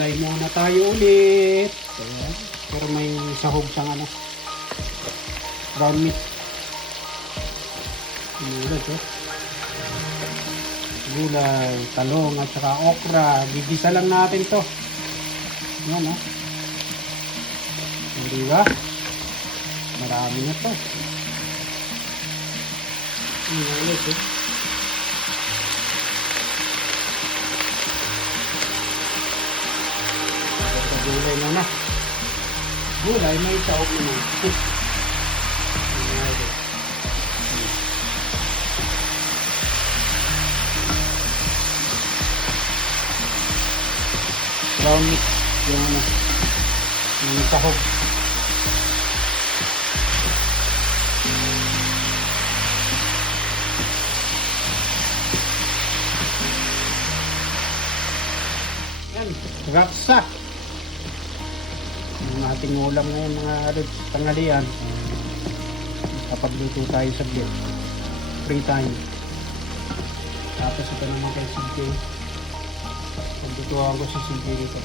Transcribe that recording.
Gulay muna tayo ulit. Ayan. Pero may sahog siyang ano. Brown meat. Ulit eh. Gulay, talong at saka okra. Gigisa lang natin to. Ayan o. Hindi ba? Marami na to. Ulit eh. Gulay na. Gulay, may sahog naman. Brown meat. Yung ano. Yung sahog. Yan. Raksa. Yung ating ulam ngayon mga tanghalian. Kapag luto tayo sa bed. Free time. Tapos ito naman kay CJ. Pagdutuhan ko si CJ dito.